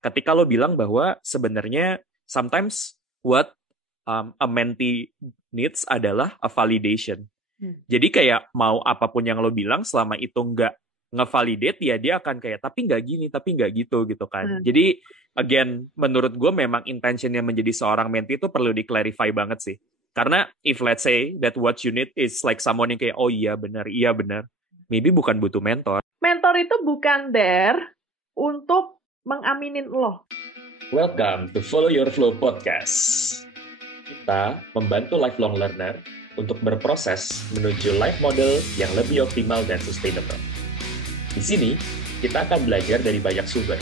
ketika lo bilang bahwa sebenarnya sometimes what a mentee needs adalah a validation. Jadi kayak mau apapun yang lo bilang selama itu nggak ngevalidate ya dia akan kayak tapi nggak gini, tapi nggak gitu kan. Jadi again menurut gue memang intentionnya menjadi seorang mentee itu perlu di-clarify banget sih. Karena if let's say that what you need is like someone yang kayak oh iya benar, maybe bukan butuh mentor. Mentor itu bukan there untuk mengaminin lo. Welcome to Follow Your Flow Podcast. Kita membantu lifelong learner untuk berproses menuju life model yang lebih optimal dan sustainable. Di sini, kita akan belajar dari banyak sumber,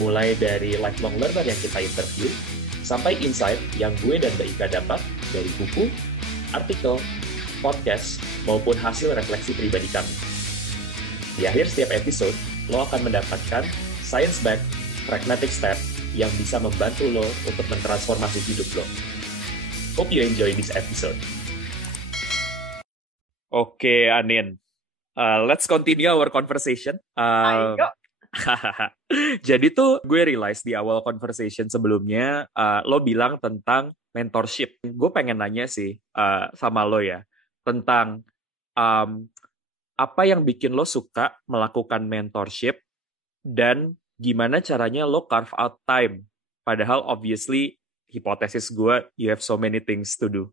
mulai dari lifelong learner yang kita interview, sampai insight yang gue dan Mbak Ika dapat dari buku, artikel, podcast, maupun hasil refleksi pribadi kami. Di akhir setiap episode, lo akan mendapatkan science-backed pragmatic step yang bisa membantu lo untuk mentransformasi hidup lo. Hope you enjoy this episode. Oke, Anin. Let's continue our conversation. Ayo. Jadi tuh gue realize di awal conversation sebelumnya, lo bilang tentang mentorship. Gue pengen nanya sih sama lo ya, tentang apa yang bikin lo suka melakukan mentorship dan gimana caranya lo carve out time. Padahal obviously, hipotesis gue, you have so many things to do.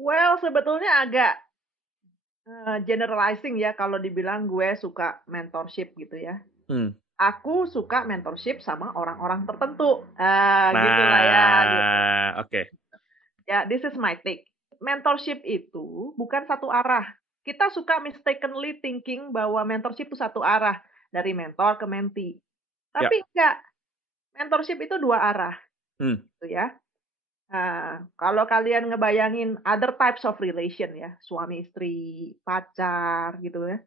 Well, sebetulnya agak generalizing ya kalau dibilang gue suka mentorship gitu ya. Aku suka mentorship sama orang-orang tertentu. Gitu lah ya. Gitu. Oke. Ya, this is my take. Mentorship itu bukan satu arah. Kita suka mistakenly thinking bahwa mentorship itu satu arah. Dari mentor ke mentee. Tapi enggak. Mentorship itu dua arah. Gitu ya. Kalau kalian ngebayangin other types of relation ya, suami istri, pacar gitu ya,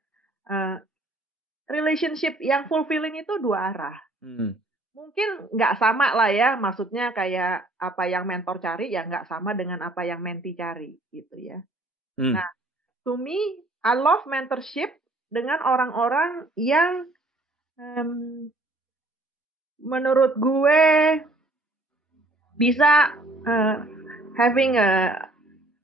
relationship yang fulfilling itu dua arah. Mungkin nggak sama lah ya, maksudnya kayak apa yang mentor cari ya nggak sama dengan apa yang mentee cari gitu ya. Nah, to me, I love mentorship dengan orang-orang yang menurut gue bisa having a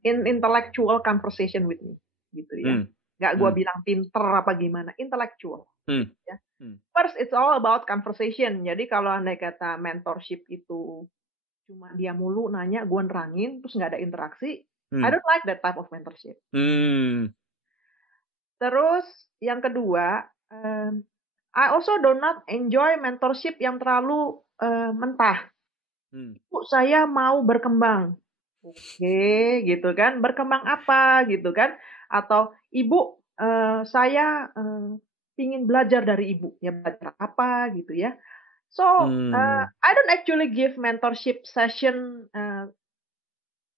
intellectual conversation with me, gitu ya. Nggak gue bilang pinter apa gimana, intellectual. Ya. First, it's all about conversation. Jadi kalau andai kata mentorship itu cuma dia mulu nanya, gue nerangin, terus nggak ada interaksi, I don't like that type of mentorship. Terus yang kedua, I also do not enjoy mentorship yang terlalu mentah. Saya mau berkembang. Oke, gitu kan. Berkembang apa gitu kan. Atau ibu, saya ingin belajar dari ibu. Ya belajar apa gitu ya. So, I don't actually give mentorship session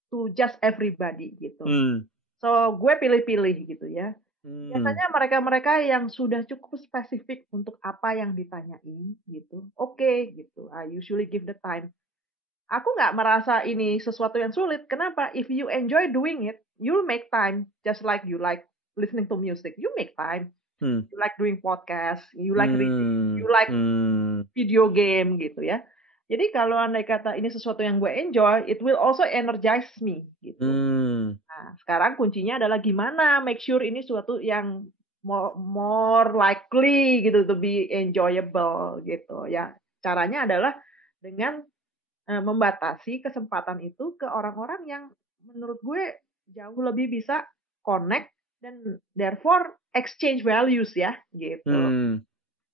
to just everybody gitu. So, gue pilih-pilih gitu ya. Biasanya mereka-mereka yang sudah cukup spesifik untuk apa yang ditanyain gitu. Oke, gitu. I usually give the time. Aku nggak merasa ini sesuatu yang sulit. Kenapa? If you enjoy doing it, you'll make time. Just like you like listening to music, you make time. You like doing podcast, you like reading, you like video game gitu ya. Jadi kalau andai kata ini sesuatu yang gue enjoy, it will also energize me gitu. Nah, sekarang kuncinya adalah gimana make sure ini sesuatu yang more likely gitu to be enjoyable gitu ya. Caranya adalah dengan membatasi kesempatan itu ke orang-orang yang menurut gue jauh lebih bisa connect dan therefore exchange values ya gitu.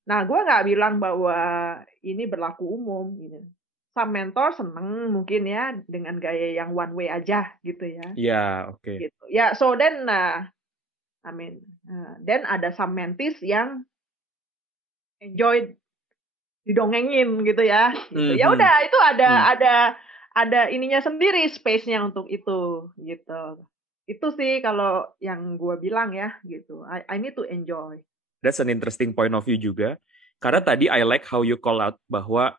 Nah, gue nggak bilang bahwa ini berlaku umum gitu. Some mentor seneng mungkin ya dengan gaya yang one way aja gitu ya. Ya, oke. Gitu. Ya, so then then ada some mentees yang enjoy didongengin gitu ya. Gitu. Ya udah itu ada ininya sendiri space-nya untuk itu gitu. Itu sih kalau yang gue bilang ya gitu. I need to enjoy. That's an interesting point of view juga. Karena tadi I like how you call out bahwa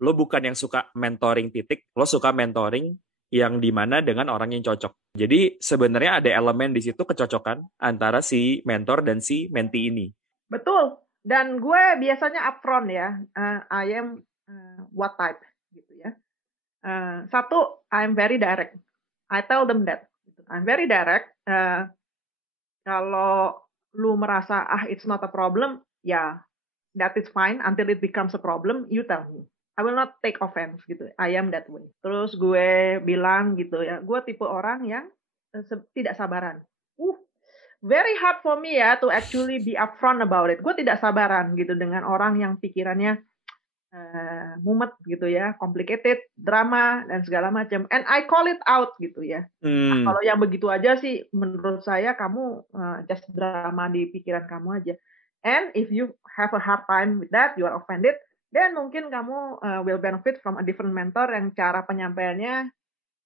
lo bukan yang suka mentoring titik, lo suka mentoring yang dimana dengan orang yang cocok. Jadi sebenarnya ada elemen di situ kecocokan antara si mentor dan si mentee ini. Betul. Dan gue biasanya upfront ya, I am what type gitu ya. Satu, I'm very direct. I tell them that. I'm very direct. Kalau lu merasa it's not a problem, ya that is fine until it becomes a problem. You tell me. I will not take offense gitu. I am that way. Terus gue bilang gitu ya, gue tipe orang yang tidak sabaran. Very hard for me ya to actually be upfront about it. Gue tidak sabaran gitu dengan orang yang pikirannya mumet gitu ya, complicated, drama dan segala macam. And I call it out gitu ya. Nah, kalau yang begitu aja sih, menurut saya kamu just drama di pikiran kamu aja. And if you have a hard time with that, you are offended, then mungkin kamu will benefit from a different mentor yang cara penyampaiannya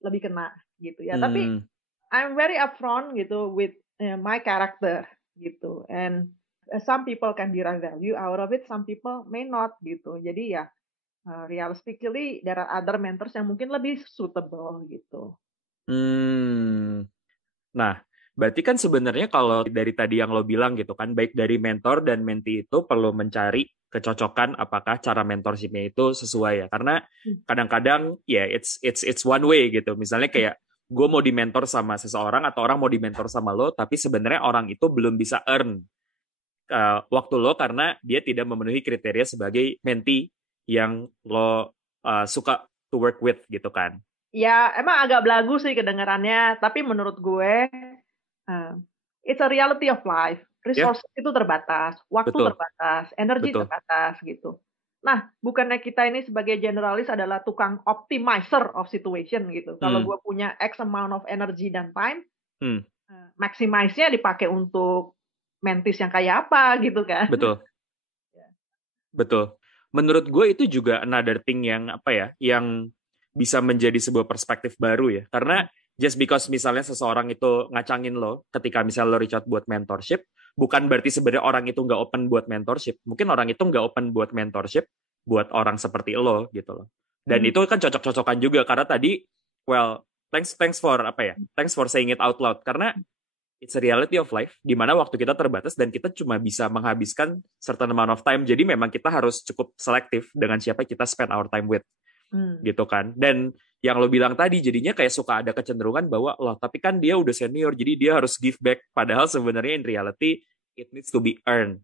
lebih kena gitu ya. Tapi I'm very upfront gitu with my character gitu. And some people can derive value out of it, some people may not gitu. Jadi ya realistically there are other mentors yang mungkin lebih suitable gitu. Nah, berarti kan sebenarnya kalau dari tadi yang lo bilang gitu kan, baik dari mentor dan mentee itu perlu mencari kecocokan apakah cara mentorshipnya itu sesuai ya. Karena kadang-kadang ya it's one way gitu. Misalnya kayak gue mau dimentor sama seseorang atau orang mau dimentor sama lo, tapi sebenarnya orang itu belum bisa earn waktu lo karena dia tidak memenuhi kriteria sebagai mentee yang lo suka to work with gitu kan. Ya, emang agak belagu sih kedengarannya, tapi menurut gue it's a reality of life. Resources itu terbatas, waktu Betul. terbatas, energi Betul. terbatas gitu. Nah, bukannya kita ini sebagai generalis adalah tukang optimizer of situation gitu. Kalau gue punya X amount of energy dan time, maximize-nya dipakai untuk mentis yang kayak apa gitu kan. Betul. Betul. Menurut gue itu juga another thing yang apa ya, yang bisa menjadi sebuah perspektif baru ya. Karena just because misalnya seseorang itu ngacangin lo ketika misalnya lo reach out buat mentorship, bukan berarti sebenarnya orang itu nggak open buat mentorship. Mungkin orang itu nggak open buat mentorship buat orang seperti lo gitu loh. Dan itu kan cocok-cocokan juga karena tadi, well, thanks for apa ya, thanks for saying it out loud. Karena it's a reality of life, di mana waktu kita terbatas dan kita cuma bisa menghabiskan certain amount of time. Jadi memang kita harus cukup selektif dengan siapa kita spend our time with. Gitu kan. Dan yang lo bilang tadi, jadinya kayak suka ada kecenderungan bahwa, loh tapi kan dia udah senior, jadi dia harus give back. Padahal sebenarnya in reality, it needs to be earned.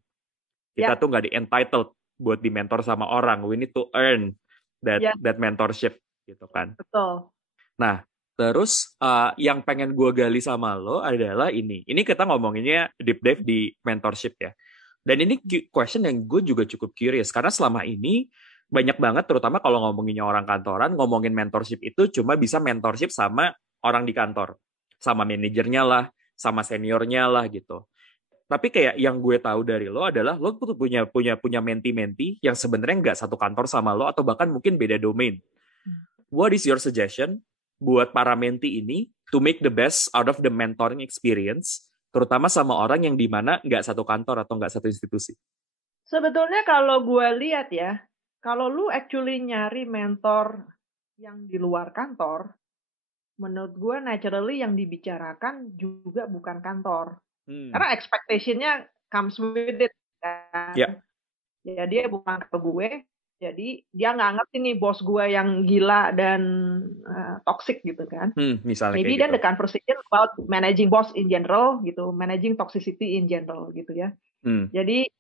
Kita tuh nggak di-entitled buat di-mentor sama orang. We need to earn that mentorship. Gitu kan. Betul. Nah, terus yang pengen gue gali sama lo adalah ini. Ini kita ngomonginnya deep dive di mentorship ya. Dan ini question yang gue juga cukup curious. Karena selama ini banyak banget, terutama kalau ngomonginnya orang kantoran, ngomongin mentorship itu cuma bisa mentorship sama orang di kantor. Sama manajernya lah, sama seniornya lah gitu. Tapi kayak yang gue tahu dari lo adalah lo tuh punya menti-menti yang sebenarnya nggak satu kantor sama lo atau bahkan mungkin beda domain. What is your suggestion buat para menti ini to make the best out of the mentoring experience, terutama sama orang yang dimana nggak satu kantor atau nggak satu institusi? Sebetulnya kalau gue lihat ya, kalau lu actually nyari mentor yang di luar kantor, menurut gue naturally yang dibicarakan juga bukan kantor. Karena expectation-nya comes with it kan. Ya dia bukan ke gue, jadi dia nggak ngerti nih bos gue yang gila dan toxic gitu kan. Misalnya Maybe then the conversation about managing boss in general gitu, managing toxicity in general gitu ya. Jadi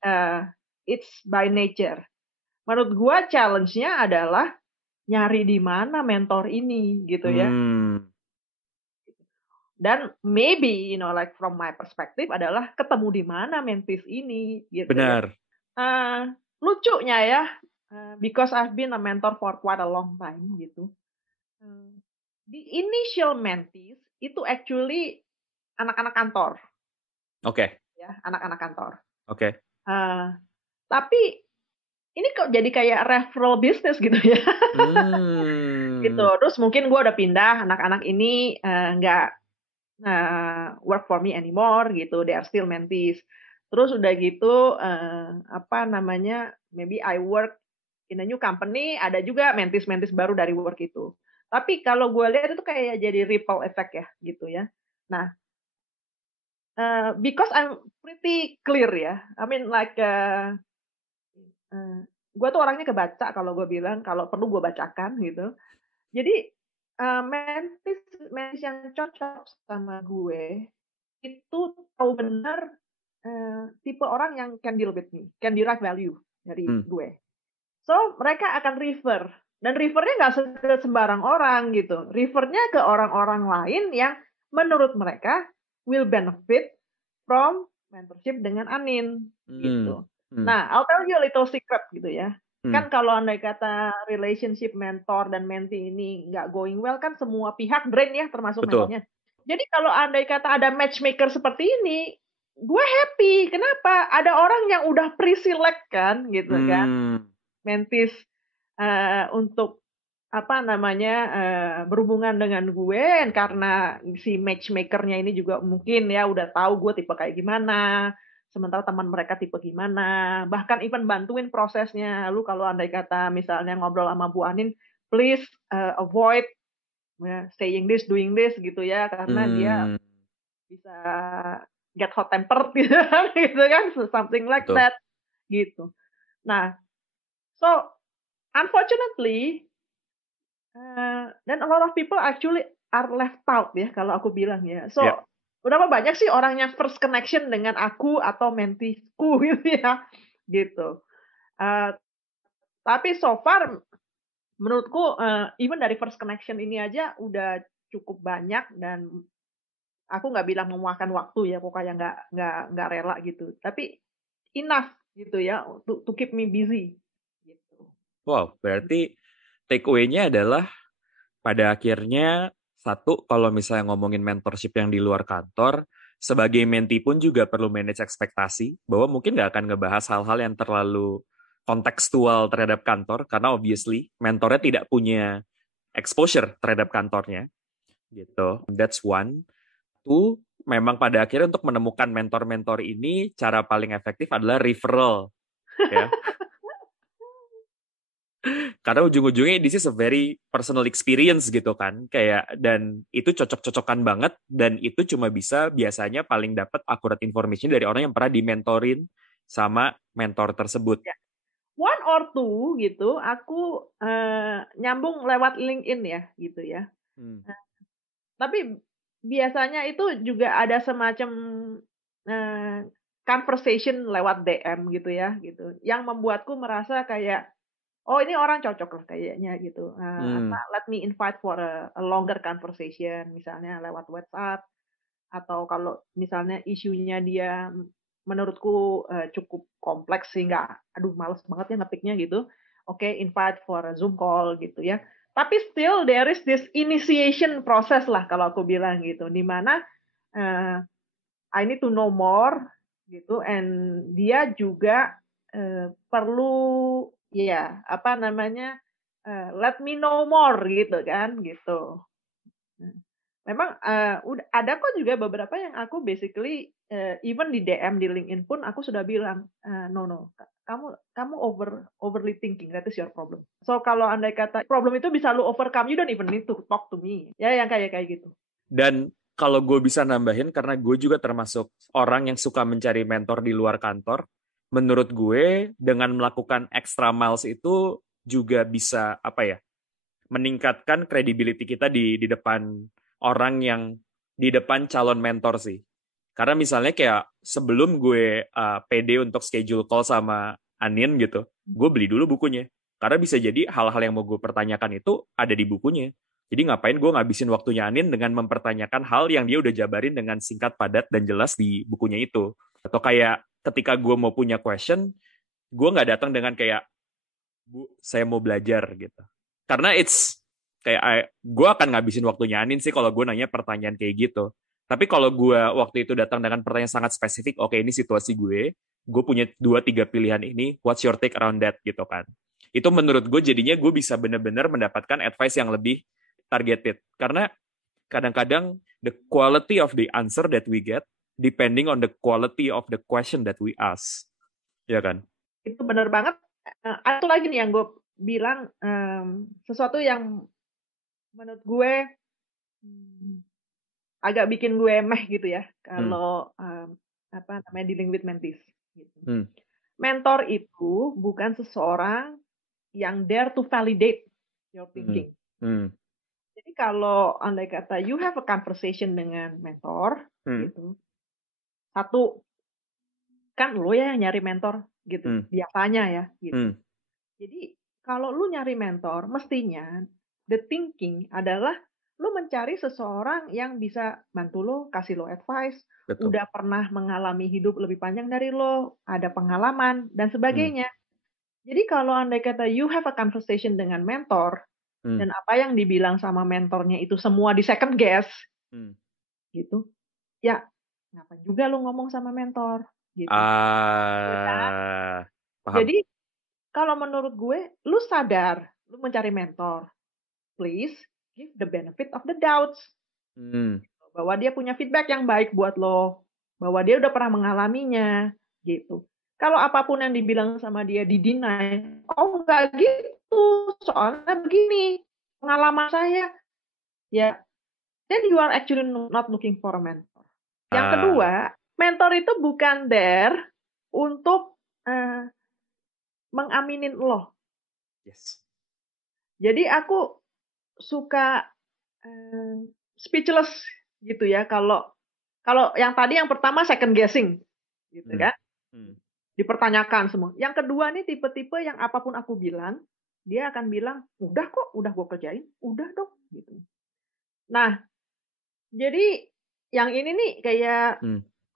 it's by nature. Menurut gue challenge-nya adalah nyari di mana mentor ini gitu ya. Dan maybe like from my perspective adalah ketemu di mana mentis ini gitu. Benar. Ya. Lucunya ya, because I've been a mentor for quite a long time gitu. The initial mentees itu actually anak-anak kantor. Oke. Ya, anak-anak kantor. Oke. Tapi ini kok jadi kayak referral business gitu ya. Gitu. Terus mungkin gue udah pindah, anak-anak ini nggak work for me anymore gitu. They are still mentees. Terus udah gitu maybe I work in a new company, ada juga mentis-mentis baru dari work itu. Tapi kalau gue lihat itu kayak jadi ripple effect ya gitu ya. Nah, because I'm pretty clear ya. I mean like gue tuh orangnya kebaca kalau gue bilang, kalau perlu gue bacakan gitu. Jadi mentis yang cocok sama gue itu tahu benar tipe orang yang can deal with me, can derive value dari gue. So mereka akan refer, dan refernya nggak ke sembarang orang gitu. Refernya ke orang-orang lain yang menurut mereka will benefit from mentorship dengan Anin gitu. Nah, I'll tell you a little secret gitu ya. Kan kalau andai kata relationship mentor dan mentee ini nggak going well, kan semua pihak drain ya, termasuk mentornya. Jadi kalau andai kata ada matchmaker seperti ini, gue happy. Kenapa? Ada orang yang udah pre-select kan, gitu kan, mentis untuk berhubungan dengan gue, karena si matchmakernya ini juga mungkin ya udah tahu gue tipe kayak gimana, sementara teman mereka tipe gimana, bahkan even bantuin prosesnya. Lu kalau andai kata misalnya ngobrol sama Bu Anin, please avoid saying this, doing this gitu ya, karena dia bisa get hot tempered gitu kan, something like that gitu. Nah, so unfortunately, dan a lot of people actually are left out ya kalau aku bilang ya. So berapa banyak sih orang yang first connection dengan aku atau menteesku gitu ya, gitu. Tapi so far menurutku even dari first connection ini aja udah cukup banyak, dan aku nggak bilang memuahkan waktu ya, pokoknya nggak rela gitu. Tapi enough gitu ya to keep me busy. Gitu. Wow, berarti take away-nya adalah pada akhirnya satu, kalau misalnya ngomongin mentorship yang di luar kantor, sebagai mentee pun juga perlu manage ekspektasi bahwa mungkin nggak akan ngebahas hal-hal yang terlalu kontekstual terhadap kantor, karena obviously mentornya tidak punya exposure terhadap kantornya, gitu. That's one. Two, memang pada akhirnya untuk menemukan mentor-mentor ini, cara paling efektif adalah referral, ya. Karena ujung-ujungnya this is a very personal experience gitu kan, kayak, dan itu cocok-cocokan banget, dan itu cuma bisa biasanya paling dapat akurat information dari orang yang pernah dimentorin sama mentor tersebut. One or two gitu, aku nyambung lewat LinkedIn ya gitu ya. Tapi biasanya itu juga ada semacam conversation lewat DM gitu ya, gitu, yang membuatku merasa kayak, oh ini orang cocok lah kayaknya gitu. Let me invite for a longer conversation, misalnya lewat WhatsApp, atau kalau misalnya isunya dia menurutku cukup kompleks sehingga aduh males banget ya ngetiknya gitu. Oke, invite for a Zoom call gitu ya. Tapi still there is this initiation process lah kalau aku bilang gitu, di mana I need to know more gitu, and dia juga perlu ya let me know more gitu kan gitu. Memang udah ada kok juga beberapa yang aku basically even di DM di LinkedIn pun aku sudah bilang no, kamu overly thinking, that is your problem. So kalau andai kata problem itu bisa lu overcome, you don't even need to talk to me. Ya yang kayak gitu. Dan kalau gue bisa nambahin, karena gue juga termasuk orang yang suka mencari mentor di luar kantor, menurut gue dengan melakukan extra miles itu juga bisa meningkatkan credibility kita di depan orang yang di depan calon mentor sih. Karena misalnya kayak sebelum gue pede untuk schedule call sama Anin gitu, gue beli dulu bukunya. Karena bisa jadi hal-hal yang mau gue pertanyakan itu ada di bukunya. Jadi ngapain gue ngabisin waktunya Anin dengan mempertanyakan hal yang dia udah jabarin dengan singkat, padat, dan jelas di bukunya itu. Atau kayak ketika gue mau punya question, gue nggak datang dengan kayak, Bu, saya mau belajar gitu. Karena gue akan ngabisin waktunya Anin sih kalau gue nanya pertanyaan kayak gitu. Tapi kalau gue waktu itu datang dengan pertanyaan sangat spesifik, oke ini situasi gue punya 2-3 pilihan ini, what's your take around that gitu kan. Itu menurut gue jadinya gue bisa benar-benar mendapatkan advice yang lebih targeted. Karena kadang-kadang the quality of the answer that we get depending on the quality of the question that we ask. Ya kan? Itu benar banget. Ada lagi nih yang gue bilang sesuatu yang menurut gue agak bikin gue meh gitu ya kalau dealing with mentees gitu. mentor itu bukan seseorang yang dare to validate your thinking. Jadi kalau andai kata you have a conversation dengan mentor, gitu, satu, kan lo ya yang nyari mentor, gitu, biasanya ya, gitu. Jadi kalau lu nyari mentor, mestinya the thinking adalah lu mencari seseorang yang bisa bantu lo, kasih lo advice, udah pernah mengalami hidup lebih panjang dari lo, ada pengalaman, dan sebagainya. Jadi kalau andai kata you have a conversation dengan mentor, dan apa yang dibilang sama mentornya itu semua di second guess, gitu, ya ngapain juga lu ngomong sama mentor, gitu. Ya kan? Paham. Jadi kalau menurut gue, lu sadar, lu mencari mentor, please give the benefit of the doubts. Bahwa dia punya feedback yang baik buat lo, bahwa dia udah pernah mengalaminya, gitu. Kalau apapun yang dibilang sama dia di-deny, oh enggak gitu, soalnya begini, pengalaman saya, ya, then you are actually not looking for a mentor. Yang kedua, mentor itu bukan there untuk mengaminin lo. Yes. Jadi aku suka speechless gitu ya kalau yang tadi yang pertama second guessing gitu kan. Dipertanyakan semua. Yang kedua nih tipe-tipe yang apapun aku bilang, dia akan bilang, "Udah kok, udah gue kerjain, udah dong." gitu. Nah, jadi yang ini nih kayak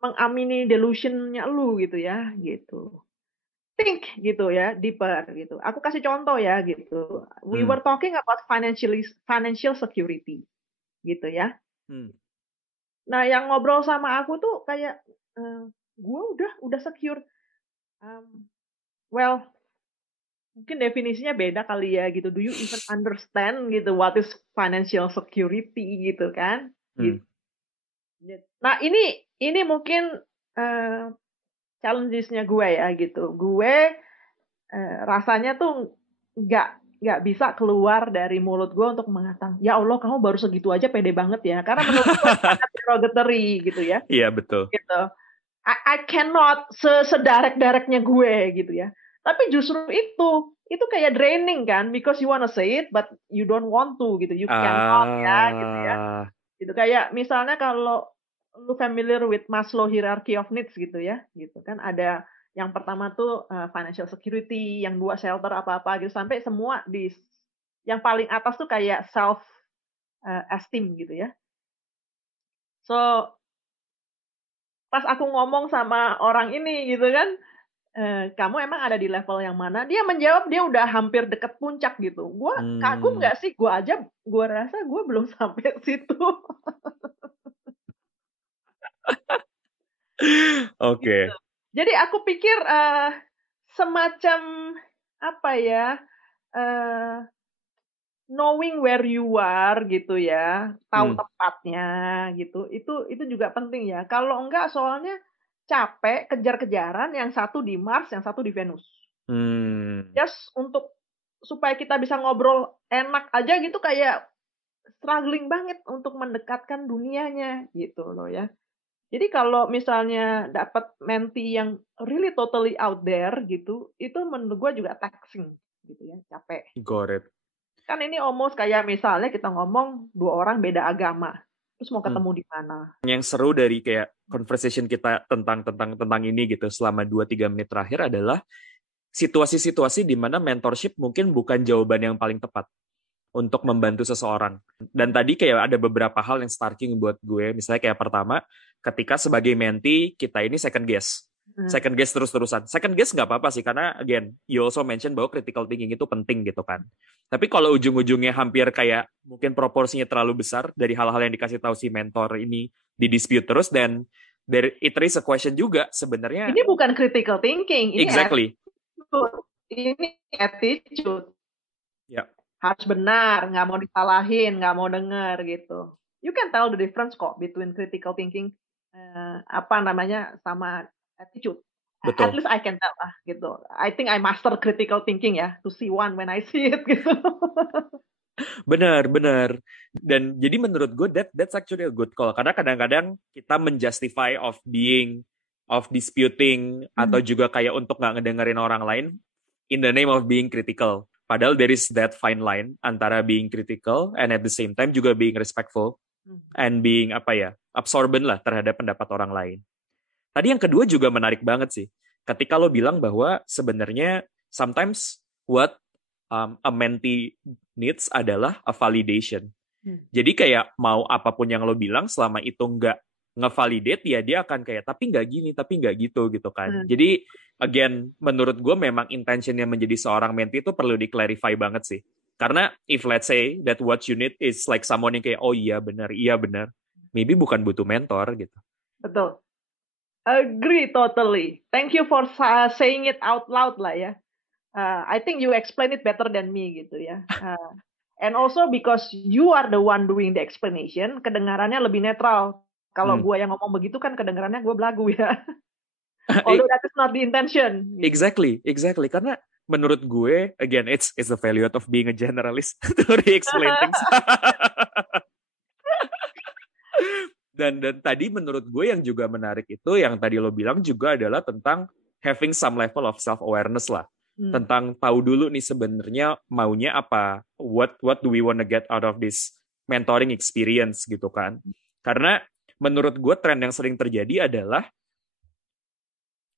mengamini delusion-nya lu gitu ya, gitu. Think gitu ya, deeper gitu. Aku kasih contoh ya gitu. We were talking about financial security gitu ya. Nah, yang ngobrol sama aku tuh kayak gue udah secure. Well, mungkin definisinya beda kali ya gitu. Do you even understand gitu what is financial security gitu kan? Gitu. Nah, ini mungkin challenges-nya gue ya gitu. Gue rasanya tuh nggak bisa keluar dari mulut gue untuk mengatakan, ya Allah kamu baru segitu aja pede banget ya. Karena menurut gue sangat derogatory gitu ya. Iya betul. Gitu. I cannot sedarek-dareknya gue gitu ya. Tapi justru itu kayak draining kan, because you wanna say it but you don't want to gitu. You cannot ya gitu ya. Gitu kayak misalnya kalau lu familiar with Maslow hierarchy of needs gitu ya, gitu kan ada yang pertama tuh financial security, yang dua shelter apa-apa gitu sampai semua di yang paling atas tuh kayak self esteem gitu ya. So pas aku ngomong sama orang ini gitu kan, kamu emang ada di level yang mana? Dia menjawab dia udah hampir deket puncak gitu. Gue kagum nggak sih? Gue rasa gue belum sampai situ. Oke. Gitu. Jadi aku pikir semacam apa ya? Knowing where you are gitu ya, tahu tepatnya gitu. Itu juga penting ya. Kalau enggak soalnya capek kejar-kejaran yang satu di Mars, yang satu di Venus. Just untuk supaya kita bisa ngobrol enak aja gitu kayak struggling banget untuk mendekatkan dunianya gitu loh ya. Jadi kalau misalnya dapat mentee yang really totally out there gitu, itu menurut gue juga taxing gitu ya, capek. Got it. Kan ini almost kayak misalnya kita ngomong dua orang beda agama, terus mau ketemu di mana? Yang seru dari kayak conversation kita tentang ini gitu selama 2-3 menit terakhir adalah situasi-situasi di mana mentorship mungkin bukan jawaban yang paling tepat untuk membantu seseorang. Dan tadi kayak ada beberapa hal yang striking buat gue. Misalnya kayak pertama, ketika sebagai mentee, kita ini second guess. Second guess terus-terusan. Second guess nggak apa-apa sih, karena again, you also mention bahwa critical thinking itu penting gitu kan. Tapi kalau ujung-ujungnya hampir kayak mungkin proporsinya terlalu besar dari hal-hal yang dikasih tahu si mentor ini di dispute terus, dan it raises a question juga sebenarnya. Ini bukan critical thinking, ini exactly. Ini attitude. Ya. Harus benar, nggak mau disalahin, nggak mau denger gitu. You can tell the difference kok between critical thinking sama attitude. Betul. At least I can tell lah gitu. I think I master critical thinking ya, to see one when I see it gitu. Benar. Dan jadi menurut gue that's actually a good call. Karena kadang-kadang kita menjustify of being of disputing atau juga kayak untuk nggak ngedengerin orang lain in the name of being critical. Padahal there is that fine line antara being critical and at the same time juga being respectful and being absorbent lah terhadap pendapat orang lain. Tadi yang kedua juga menarik banget sih. Ketika lo bilang bahwa sebenarnya sometimes what a mentee needs adalah a validation. Jadi kayak mau apapun yang lo bilang selama itu nggak ngevalidate ya dia akan kayak tapi nggak gini, tapi nggak gitu kan. Jadi again menurut gue memang intentionnya menjadi seorang mentee itu perlu di-clarify banget sih. Karena if let's say that what you need is like someone yang kayak oh iya benar, maybe bukan butuh mentor gitu. Betul. Agree totally. Thank you for saying it out loud lah ya. I think you explain it better than me gitu ya. And also because you are the one doing the explanation, kedengarannya lebih netral. Kalau gue yang ngomong begitu kan kedengarannya gue belagu ya. Although that is not the intention. Exactly. Karena menurut gue, again, it's the value of being a generalist to re-explain things. Dan tadi menurut gue yang juga menarik itu, yang tadi lo bilang juga adalah tentang having some level of self-awareness lah. Tentang tahu dulu nih sebenarnya maunya apa, what do we want to get out of this mentoring experience gitu kan. Karena menurut gue tren yang sering terjadi adalah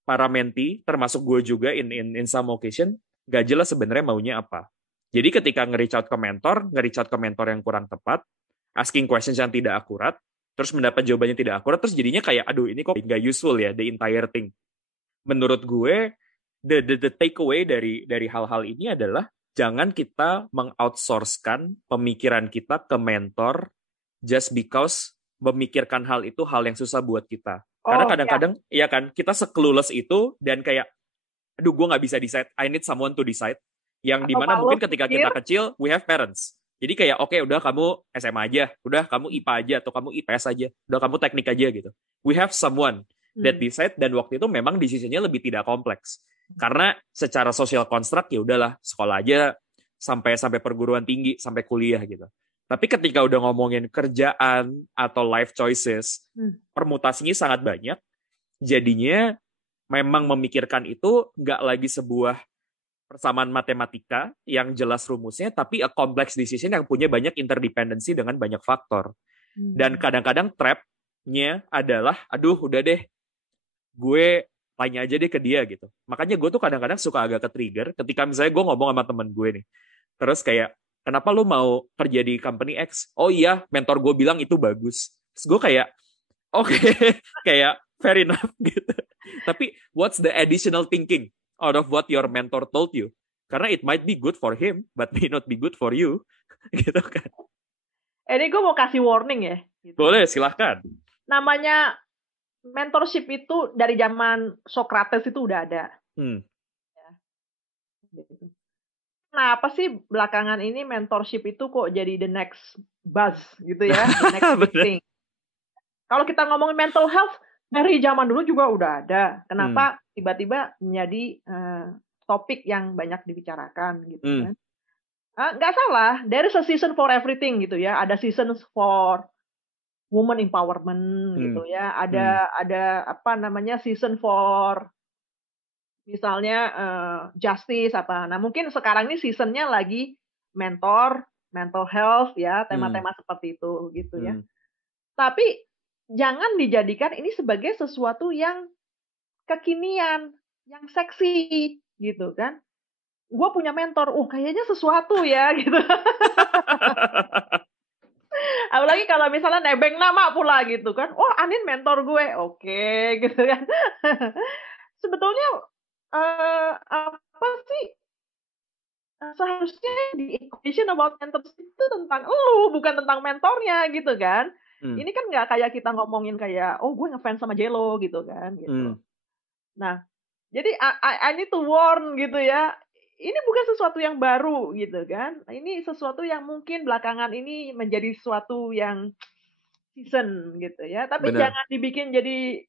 para mentee, termasuk gue juga in some occasion, gak jelas sebenarnya maunya apa. Jadi ketika nge-reach out ke mentor yang kurang tepat, asking questions yang tidak akurat, terus mendapat jawabannya tidak akurat, terus jadinya kayak, aduh ini kok gak useful ya, the entire thing. Menurut gue, the takeaway dari hal-hal ini adalah, jangan kita meng-outsourcekan pemikiran kita ke mentor just because memikirkan hal itu hal yang susah buat kita. Karena kadang-kadang, ya kan, kita se-clueless itu dan kayak, aduh gue nggak bisa decide, I need someone to decide. Yang dimana mungkin ketika kita kecil, we have parents. Jadi kayak, oke, udah kamu SMA aja, udah kamu IPA aja, atau kamu IPS aja, udah kamu teknik aja gitu. We have someone that decide, dan waktu itu memang decision-nya lebih tidak kompleks. Karena secara social construct, ya udahlah, sekolah aja sampai perguruan tinggi, sampai kuliah gitu. Tapi ketika udah ngomongin kerjaan atau life choices, permutasinya sangat banyak. Jadinya memang memikirkan itu nggak lagi sebuah persamaan matematika yang jelas rumusnya, tapi a complex decision yang punya banyak interdependency dengan banyak faktor. Dan kadang-kadang trap-nya adalah, aduh udah deh, gue tanya aja deh ke dia gitu. Makanya gue tuh kadang-kadang suka agak ke-trigger ketika misalnya gue ngomong sama temen gue nih. Terus kayak, kenapa lu mau kerja di company X? Oh iya, mentor gue bilang itu bagus. Terus gue kayak, oke, kayak fair enough gitu. Tapi what's the additional thinking out of what your mentor told you? Karena it might be good for him, but may not be good for you. Gitu kan. Ini gue mau kasih warning ya. Gitu. Boleh, silahkan. Namanya mentorship itu dari zaman Socrates itu udah ada. Ya. Gitu. Kenapa sih belakangan ini mentorship itu kok jadi the next buzz gitu ya, the next big thing. Kalau kita ngomongin mental health, dari zaman dulu juga udah ada. Kenapa tiba-tiba menjadi topik yang banyak dibicarakan gitu kan. Nggak salah, there is a season for everything gitu ya. Ada seasons for woman empowerment gitu ya. Ada apa namanya season for misalnya justice apa. Nah mungkin sekarang ini seasonnya lagi mentor, mental health ya, tema-tema seperti itu gitu ya. Tapi jangan dijadikan ini sebagai sesuatu yang kekinian, yang seksi gitu kan. Gue punya mentor, kayaknya sesuatu ya gitu. Apalagi kalau misalnya nebeng nama pula gitu kan. Anin mentor gue, oke gitu kan. Sebetulnya apa sih seharusnya di equation about mentorship itu tentang lu, bukan tentang mentornya gitu kan. Ini kan nggak kayak kita ngomongin kayak gue ngefans sama Jello gitu kan gitu. Nah jadi I need to warn gitu ya, ini bukan sesuatu yang baru gitu kan, ini sesuatu yang mungkin belakangan ini menjadi sesuatu yang season gitu ya, tapi jangan dibikin jadi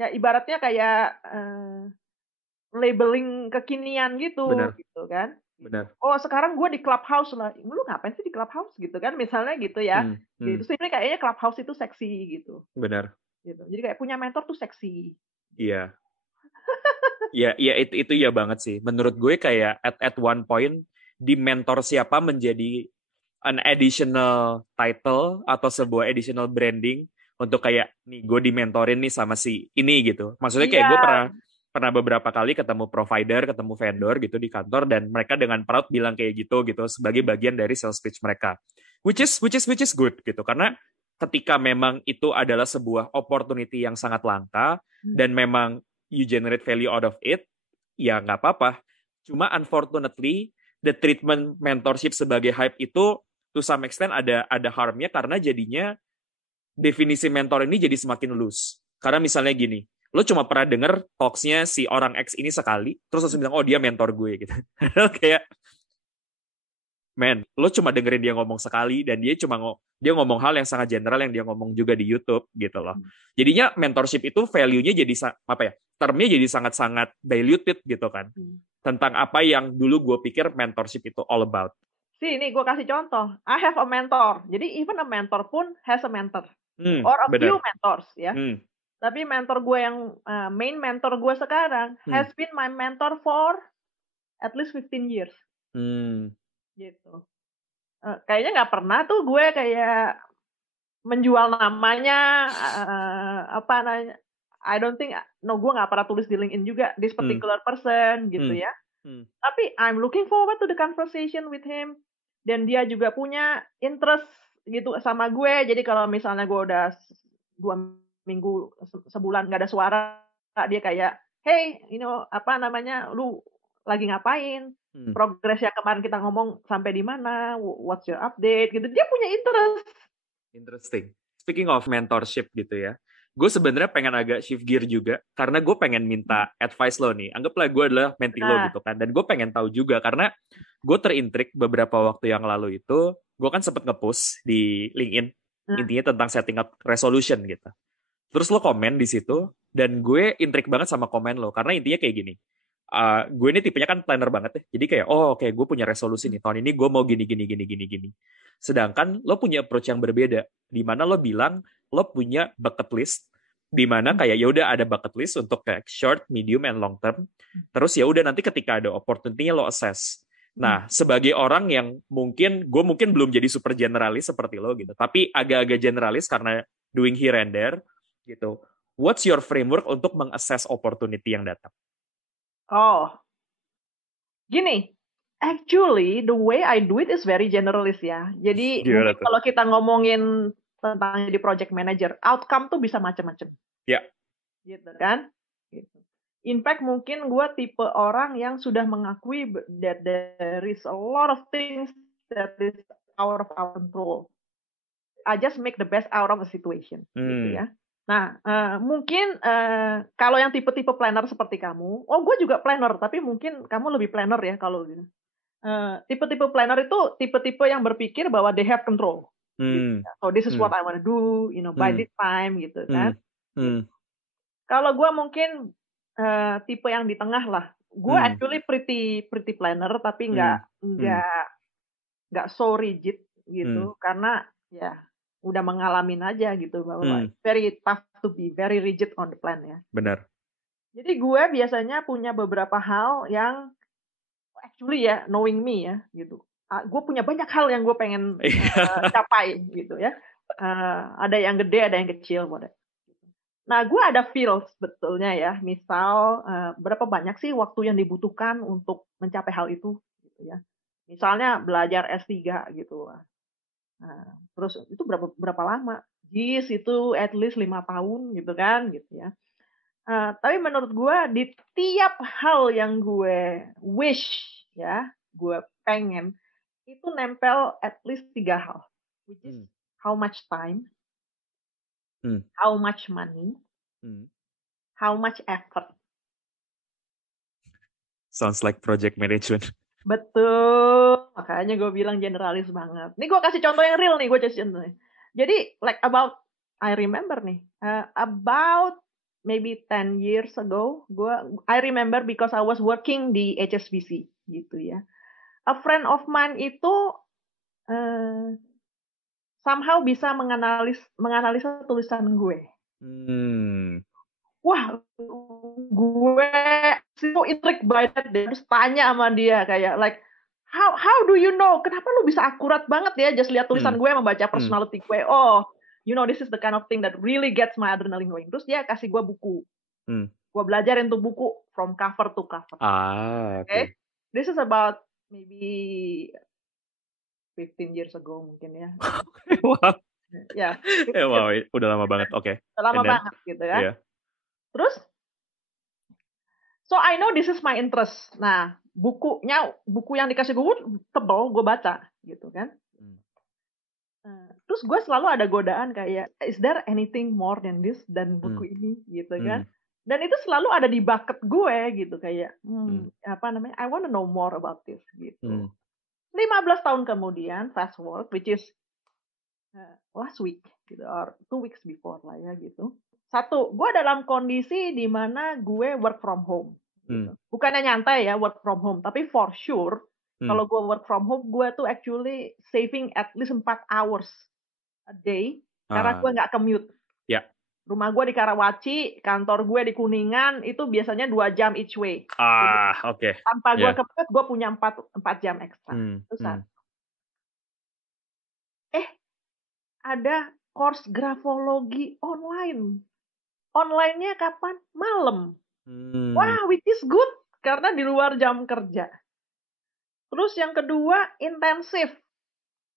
ya ibaratnya kayak labeling kekinian gitu. Gitu kan. Benar. Oh sekarang gue di Clubhouse lah, lu ngapain sih di Clubhouse gitu kan, misalnya gitu ya. Gitu sih, ini kayaknya Clubhouse itu seksi gitu. Benar. Gitu. Jadi kayak punya mentor tuh seksi. Iya. Ya itu ya banget sih. Menurut gue kayak at one point di mentor siapa menjadi an additional title atau sebuah additional branding untuk kayak nih gue dimentorin nih sama si ini gitu. Maksudnya kayak gue Iya. pernah beberapa kali ketemu provider, ketemu vendor gitu di kantor dan mereka dengan proud bilang kayak gitu sebagai bagian dari sales pitch mereka. Which is good gitu karena ketika memang itu adalah sebuah opportunity yang sangat langka dan memang you generate value out of it, ya nggak apa-apa. Cuma unfortunately, the treatment mentorship sebagai hype itu to some extent ada harmnya karena jadinya definisi mentor ini jadi semakin loose. Karena misalnya gini, lo cuma pernah denger talks-nya si orang X ini sekali, terus langsung bilang, oh dia mentor gue gitu. Kayak, man, lo cuma dengerin dia ngomong sekali dan dia ngomong hal yang sangat general yang dia ngomong juga di YouTube gitu loh. Jadinya mentorship itu value-nya jadi apa ya? Termnya jadi sangat-sangat diluted gitu kan. Tentang apa yang dulu gue pikir mentorship itu all about. Ini gue kasih contoh. I have a mentor. Jadi even a mentor pun has a mentor. Or a few mentors ya. Tapi mentor gue yang main mentor gue sekarang has been my mentor for at least 15 years. Gitu. Kayaknya nggak pernah tuh gue kayak menjual namanya apa namanya. I don't think gue nggak pernah tulis di LinkedIn juga this particular person gitu ya. Tapi I'm looking forward to the conversation with him dan dia juga punya interest gitu sama gue. Jadi kalau misalnya gue udah 2 minggu sebulan nggak ada suara, dia kayak hey apa namanya lu lagi ngapain, progresnya kemarin kita ngomong sampai di mana, what's your update gitu. Dia punya interest. Interesting. Speaking of mentorship gitu ya, gue sebenarnya pengen agak shift gear juga karena gue pengen minta advice lo nih. Anggaplah gue adalah mentee lo gitu kan, dan gue pengen tahu juga karena gue terintrik beberapa waktu yang lalu itu, gue kan sempet nge-post di LinkedIn intinya tentang setting up resolution gitu. Terus lo komen di situ dan gue intrik banget sama komen lo karena intinya kayak gini. Gue ini tipenya kan planner banget ya. Jadi kayak oke, gue punya resolusi nih tahun ini gue mau gini. Sedangkan lo punya approach yang berbeda di mana lo bilang lo punya bucket list di mana kayak ya udah ada bucket list untuk kayak short, medium and long term. Terus ya udah nanti ketika ada opportunity-nya lo assess. Nah, sebagai orang yang mungkin belum jadi super generalis seperti lo gitu, tapi agak-agak generalis karena doing here and there gitu. What's your framework untuk meng-assess opportunity yang datang? Oh, gini, actually the way I do it is very generalist ya. Jadi mungkin kalau kita ngomongin tentang jadi project manager, outcome tuh bisa macam-macam. Ya. Yeah. Gitu kan? Gitu. In fact mungkin gue tipe orang yang sudah mengakui that there is a lot of things that is out of our control. I just make the best out of a situation. Gitu ya. Nah, mungkin kalau yang tipe-tipe planner seperti kamu, gue juga planner, tapi mungkin kamu lebih planner ya kalau gitu. Tipe-tipe planner itu tipe-tipe yang berpikir bahwa they have control. Gitu. So this is what I want to do, by this time gitu kan. Gitu. Kalau gue mungkin tipe yang di tengah lah. Gue actually pretty planner, tapi nggak so rigid gitu, karena ya udah ngalamin aja gitu bahwa very tough to be very rigid on the plan ya. Benar. Jadi gue biasanya punya beberapa hal yang actually ya knowing me ya gitu. Gue punya banyak hal yang gue pengen capai gitu ya. Ada yang gede, ada yang kecil. Nah gue ada feel sebetulnya ya. Misal berapa banyak sih waktu yang dibutuhkan untuk mencapai hal itu gitu ya. Misalnya belajar S3 gitu. Nah, terus itu berapa lama? Itu at least 5 tahun gitu kan gitu ya. Tapi menurut gue di tiap hal yang gue wish ya, gue pengen itu nempel at least 3 hal, which is how much time, how much money, how much effort. Sounds like project management. Betul, makanya gue bilang generalis banget. Nih gue kasih contoh yang real nih, gue kasih contohnya. Jadi I remember nih, about maybe 10 years ago, I remember because I was working di HSBC gitu ya. a friend of mine itu somehow bisa menganalisa tulisan gue. Wah, gue so intrigued by that. Terus tanya sama dia kayak like, how do you know? Kenapa lu bisa akurat banget ya? Just lihat tulisan gue, membaca personality gue. Oh, you know, this is the kind of thing that really gets my adrenaline going. Terus dia kasih gue buku. Gue belajarin tuh buku from cover to cover. Okay. This is about maybe 15 years ago mungkin ya. Wow. Ya. Wow, udah lama banget. Oke. Udah lama banget gitu ya. Yeah. Terus, so I know this is my interest. Nah, buku yang dikasih gue tebal, gue baca gitu kan. Terus gue selalu ada godaan kayak, is there anything more than this dan buku ini gitu kan. Dan itu selalu ada di bucket gue gitu kayak, I want to know more about this gitu. 15 tahun kemudian, fast forward, which is last week gitu, or 2 weeks before lah ya gitu. Satu, gue dalam kondisi di mana gue work from home. Gitu. Bukannya nyantai ya work from home, tapi for sure kalau gue work from home, gue tuh actually saving at least 4 hours a day karena gue nggak commute. Yeah. Rumah gue di Karawaci, kantor gue di Kuningan, itu biasanya 2 jam each way. Oke. Tanpa gue commute, gue punya 4 jam ekstra. Terus ada course grafologi online. Online-nya kapan? Malam. Wah, which is good. Karena di luar jam kerja. Terus yang kedua, intensif.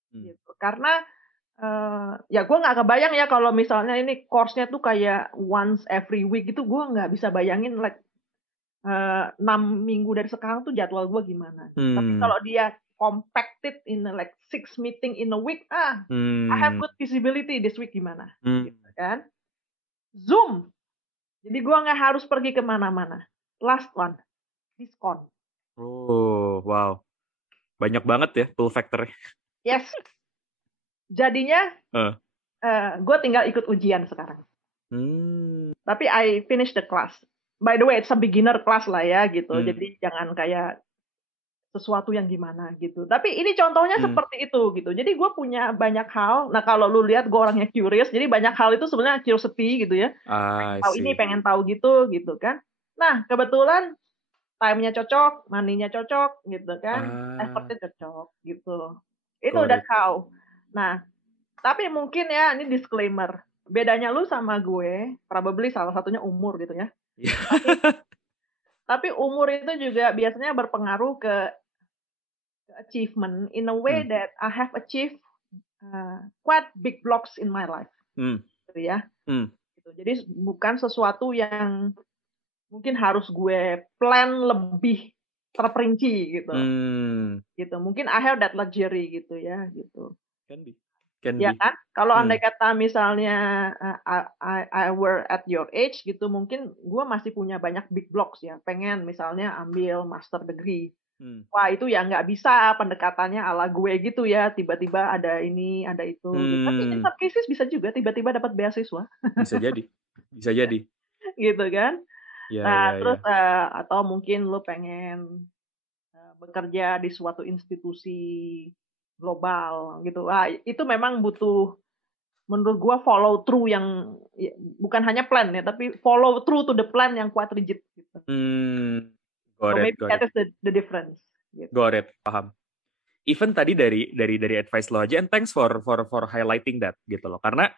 Gitu. Karena, ya gue nggak kebayang ya kalau misalnya ini course-nya tuh kayak once every week gitu, gue nggak bisa bayangin like 6 minggu dari sekarang tuh jadwal gue gimana. Tapi kalau dia compacted in like 6 meeting in a week, I have good visibility this week gimana. Gitu kan. Zoom. Jadi gue nggak harus pergi kemana-mana. Last one, diskon. Oh, wow. Banyak banget ya pull factor. Yes. Jadinya gue tinggal ikut ujian sekarang. Tapi I finish the class. By the way, it's a beginner class lah ya gitu. Jadi jangan kayak sesuatu yang gimana gitu. Tapi ini contohnya seperti itu gitu. Jadi gue punya banyak hal. Nah kalau lu lihat gue orangnya curious. Jadi banyak hal itu sebenarnya curiosity gitu ya. Tahu ini pengen tahu gitu kan. Nah kebetulan time-nya cocok, money-nya cocok gitu kan. Effortnya cocok gitu. Itu udah how. Nah tapi mungkin ya ini disclaimer. Bedanya lu sama gue, probably salah satunya umur gitu ya. Tapi umur itu juga biasanya berpengaruh ke achievement in a way that I have achieved quite big blocks in my life, gitu ya. Gitu. Jadi bukan sesuatu yang mungkin harus gue plan lebih terperinci gitu. Gitu. Mungkin I have that luxury gitu ya, gitu. Can ya be. Kan? Kalau andai kata misalnya I were at your age gitu, mungkin gue masih punya banyak big blocks ya. Pengen misalnya ambil master degree. Wah itu ya nggak bisa pendekatannya ala gue gitu ya. Tiba-tiba ada ini, ada itu. Gitu. Tapi in some cases bisa juga tiba-tiba dapat beasiswa. Bisa jadi. Gitu kan. Terus atau mungkin lo pengen bekerja di suatu institusi global gitu. Itu memang butuh menurut gua follow through yang bukan hanya plan ya, tapi follow through to the plan yang kuat rigid gitu. Got it. That is the difference. Gitu. Got it, paham. Even tadi dari advice lo aja, and thanks for highlighting that gitu loh. Karena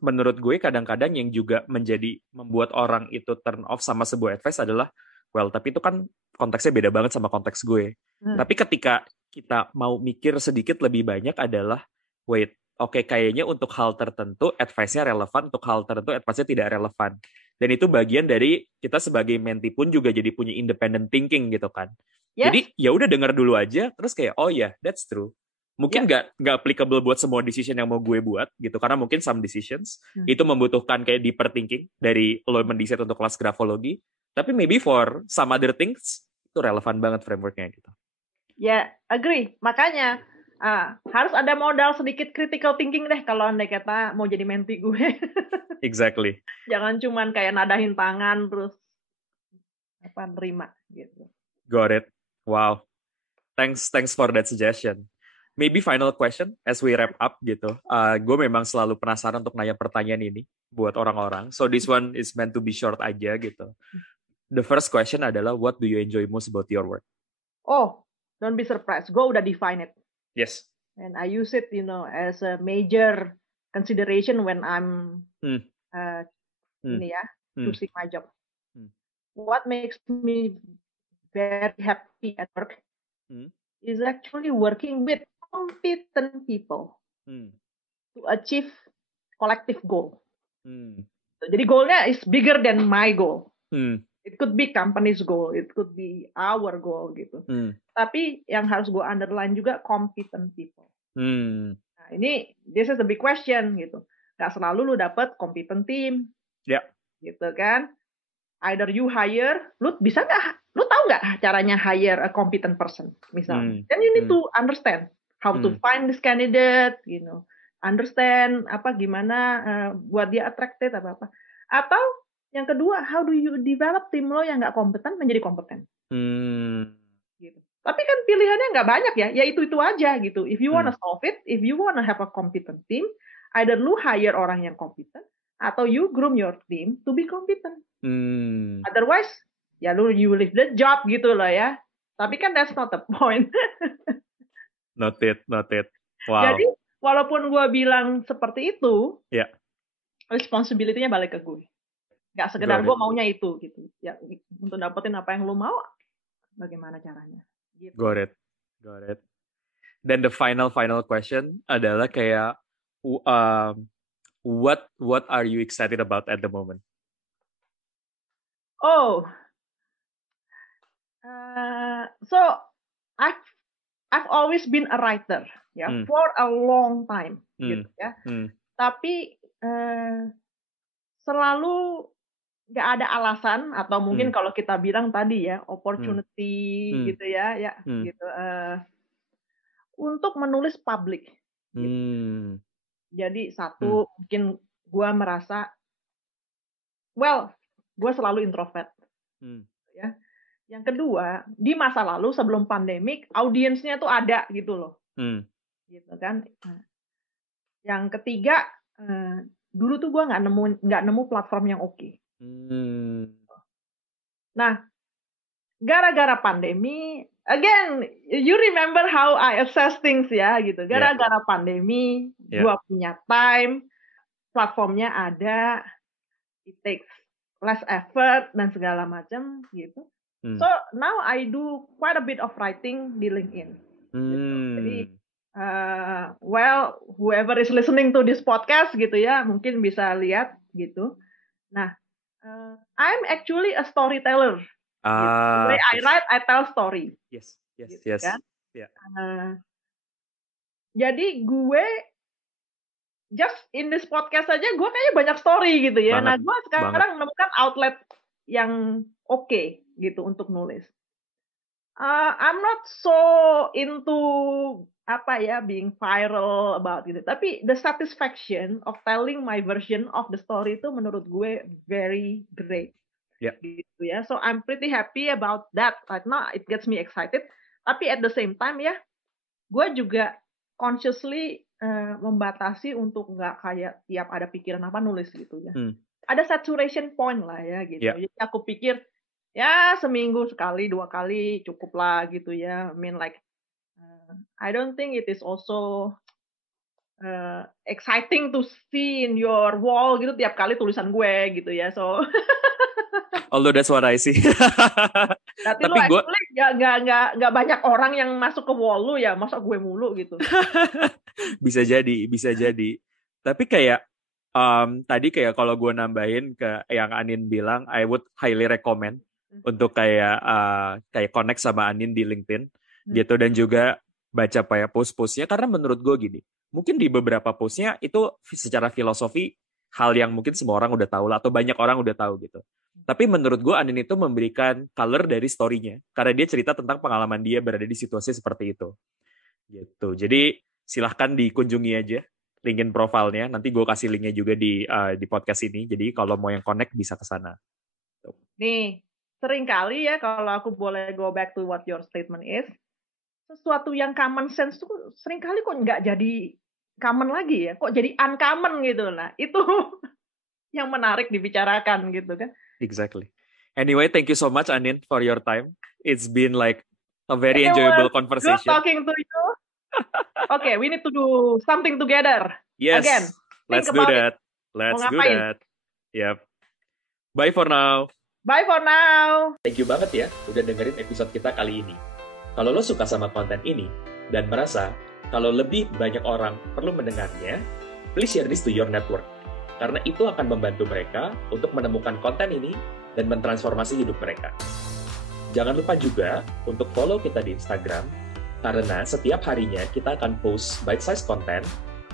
menurut gue kadang-kadang yang juga membuat orang itu turn off sama sebuah advice adalah, well, tapi itu kan konteksnya beda banget sama konteks gue. Tapi ketika kita mau mikir sedikit lebih banyak adalah, wait, oke, kayaknya untuk hal tertentu advice-nya relevan, untuk hal tertentu advice-nya tidak relevan. Dan itu bagian dari kita sebagai mentee pun juga jadi punya independent thinking gitu kan. Yes. Jadi ya udah dengar dulu aja, terus kayak oh ya, that's true. Mungkin nggak applicable buat semua decision yang mau gue buat gitu, karena mungkin some decisions itu membutuhkan kayak deeper thinking dari lo mendesain untuk kelas grafologi. Tapi maybe for some other things itu relevan banget frameworknya gitu. Ya, agree. Makanya harus ada modal sedikit critical thinking deh kalau andai kata mau jadi mentee gue. Exactly. Jangan cuman kayak nadahin tangan terus nerima gitu. Got it. Wow. Thanks for that suggestion. Maybe final question as we wrap up gitu. Gue memang selalu penasaran untuk nanya pertanyaan ini buat orang-orang. So this one is meant to be short aja gitu. The first question adalah, what do you enjoy most about your work? Oh, don't be surprised. Gue udah define it. Yes. And I use it, as a major consideration when I'm choosing my job. What makes me very happy at work is actually working with competent people to achieve collective goal. Jadi goalnya is bigger than my goal. It could be company's goal, it could be our goal gitu. Tapi yang harus gue underline juga competent people. Nah, this is the big question gitu. Gak selalu lu dapet competent team, gitu kan? Either you hire, lu tahu nggak caranya hire a competent person, misalnya? Then you need to understand how to find this candidate, understand gimana buat dia attracted apa. Atau yang kedua, how do you develop tim lo yang nggak kompeten menjadi kompeten? Gitu. Tapi kan pilihannya nggak banyak ya itu aja gitu. If you wanna solve it, if you wanna have a competent team, either lu hire orang yang kompeten atau you groom your team to be competent. Otherwise, ya you leave the job gitu loh ya. Tapi kan that's not the point. Noted. Wow. Jadi walaupun gue bilang seperti itu, responsibility-nya balik ke gue. Gak sekedar gue maunya itu gitu. Ya untuk dapetin apa yang lu mau, bagaimana caranya? Gitu. Got it. Then the final question adalah kayak what are you excited about at the moment? Oh, so I've always been a writer for a long time gitu ya. Tapi selalu nggak ada alasan atau mungkin kalau kita bilang tadi ya opportunity gitu ya gitu untuk menulis publik. Gitu. Jadi satu mungkin gue merasa gue selalu introvert. Ya. Yang kedua, di masa lalu sebelum pandemik, audiensnya tuh ada gitu loh. Gitu kan. Yang ketiga, dulu tuh gue nggak nemu platform yang oke. Nah, gara-gara pandemi, again, you remember how I assess things ya gitu. Gara-gara pandemi, gue punya time, platformnya ada, it takes less effort dan segala macam gitu. So now I do quite a bit of writing di LinkedIn. Gitu. Jadi, whoever is listening to this podcast gitu ya, mungkin bisa lihat gitu. Nah, I'm actually a storyteller. Gitu. The way I write, I tell story. Yes. Gitu, kan? Jadi gue just in this podcast aja gue kayaknya banyak story gitu ya. Nah gue sekarang menemukan outlet yang oke gitu untuk nulis. I'm not so into being viral about gitu. Tapi the satisfaction of telling my version of the story itu menurut gue very great. Gitu ya. So I'm pretty happy about that. Right now it gets me excited. Tapi at the same time ya, gue juga consciously membatasi untuk nggak kayak tiap ada pikiran apa nulis gitu ya. Ada saturation point lah ya gitu. Jadi aku pikir ya seminggu sekali 2 kali cukup lah gitu ya. I mean like I don't think it is also exciting to see in your wall gitu tiap kali tulisan gue gitu ya. So although that's what I see. Tapi lu nggak banyak orang yang masuk ke wall lu ya, masa gue mulu gitu. bisa jadi. Tapi kayak tadi kayak kalau gue nambahin ke yang Anin bilang, I would highly recommend untuk kayak connect sama Anin di LinkedIn gitu, dan juga baca post-postnya, karena menurut gue gini, mungkin di beberapa postnya itu secara filosofi hal yang mungkin semua orang udah tahu lah, atau banyak orang udah tahu gitu. Tapi menurut gue Anin itu memberikan color dari story-nya, karena dia cerita tentang pengalaman dia berada di situasi seperti itu. Gitu. Jadi silahkan dikunjungi aja LinkedIn profilnya. Nanti gue kasih linknya juga di podcast ini. Jadi kalau mau yang connect bisa ke sana. Nih, sering kali ya kalau aku boleh go back to what your statement is. sesuatu yang common sense tuh seringkali kok nggak jadi common lagi ya, kok jadi uncommon gitu. Nah, itu yang menarik dibicarakan gitu kan. Exactly. Anyway, thank you so much, Anin, for your time. It's been like a very enjoyable conversation. Good talking to you. Okay, we need to do something together. Yes, again. Let's do that. Let's do that. Yep. Bye for now. Bye for now. Thank you banget ya udah dengerin episode kita kali ini. Kalau lo suka sama konten ini dan merasa kalau lebih banyak orang perlu mendengarnya, please share this to your network. Karena itu akan membantu mereka untuk menemukan konten ini dan mentransformasi hidup mereka. Jangan lupa juga untuk follow kita di Instagram, karena setiap harinya kita akan post bite-size content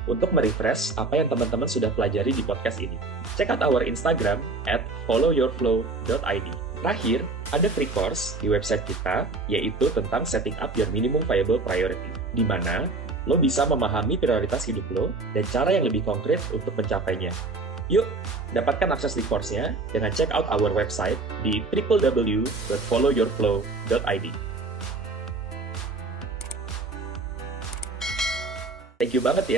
untuk merefresh apa yang teman-teman sudah pelajari di podcast ini. Check out our Instagram @followyourflow.id. Terakhir, ada free course di website kita, yaitu tentang setting up your minimum viable priority, di mana lo bisa memahami prioritas hidup lo dan cara yang lebih konkret untuk mencapainya. Yuk, dapatkan akses di course-nya dengan check out our website di www.followyourflow.id. Thank you banget ya